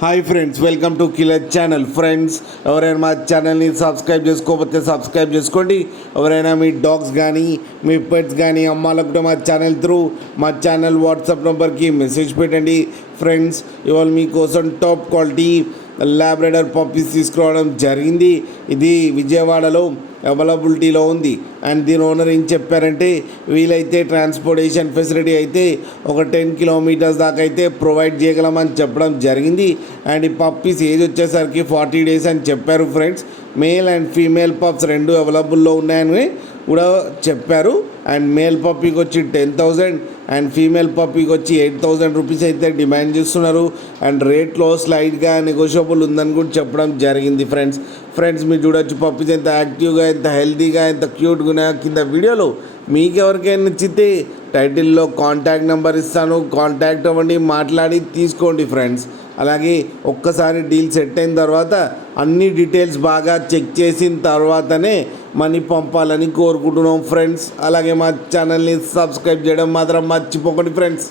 Hi friends, welcome to killer channel. Friends, ఎవరైనా మా ఛానల్ని సబ్స్క్రైబ్ చేసుకోకపోతే సబ్స్క్రైబ్ చేసుకోండి. ఎవరైనా మీ డాగ్స్ కానీ మీ పెట్స్ కానీ అమ్మాలనుకుంటే మా ఛానల్ త్రూ మా ఛానల్ వాట్సాప్ నెంబర్కి మెసేజ్ పెట్టండి. ఫ్రెండ్స్, ఇవాళ మీకోసం టాప్ క్వాలిటీ లాబ్రడార్ పప్పీస్ తీసుకురావడం జరిగింది. ఇది విజయవాడలో అవైలబిలిటీలో ఉంది. అండ్ దీని ఓనర్ ఏం చెప్పారంటే, వీలైతే ట్రాన్స్పోర్టేషన్ ఫెసిలిటీ అయితే ఒక 10 కిలోమీటర్స్ దాకా అయితే ప్రొవైడ్ చేయగలమని చెప్పడం జరిగింది. అండ్ ఈ పప్పీస్ ఏజ్ వచ్చేసరికి 40 డేస్ అని చెప్పారు. Friends, male and female pups రెండు అవైలబుల్లో ఉన్నాయని కూడా చెప్పారు. అండ్ మేల్ పప్పీకి వచ్చి 10,000 అండ్ ఫీమేల్ పప్పీకి వచ్చి 8,000 రూపీస్ అయితే డిమాండ్ చేస్తున్నారు. అండ్ రేట్లో స్లైడ్గా నెగోషియబుల్ ఉందని కూడా చెప్పడం జరిగింది. ఫ్రెండ్స్ మీరు చూడొచ్చు పప్పీస్ ఎంత యాక్టివ్గా, ఎంత హెల్తీగా, ఎంత క్యూట్గా ఉన్నాయో. కింద వీడియోలో మీకు ఎవరికైనా నచ్చితే టైటిల్లో కాంటాక్ట్ నెంబర్ ఇస్తాను, కాంటాక్ట్ అవ్వండి, మాట్లాడి తీసుకోండి. ఫ్రెండ్స్, అలాగే ఒక్కసారి డీల్ సెట్ అయిన తర్వాత అన్ని డీటెయిల్స్ బాగా చెక్ చేసిన తర్వాతనే మనీ పంపాలని కోరుకుంటున్నాం. ఫ్రెండ్స్, అలాగే మా ఛానల్ని సబ్స్క్రైబ్ చేయడం మాత్రం మర్చిపోకండి. ఫ్రెండ్స్.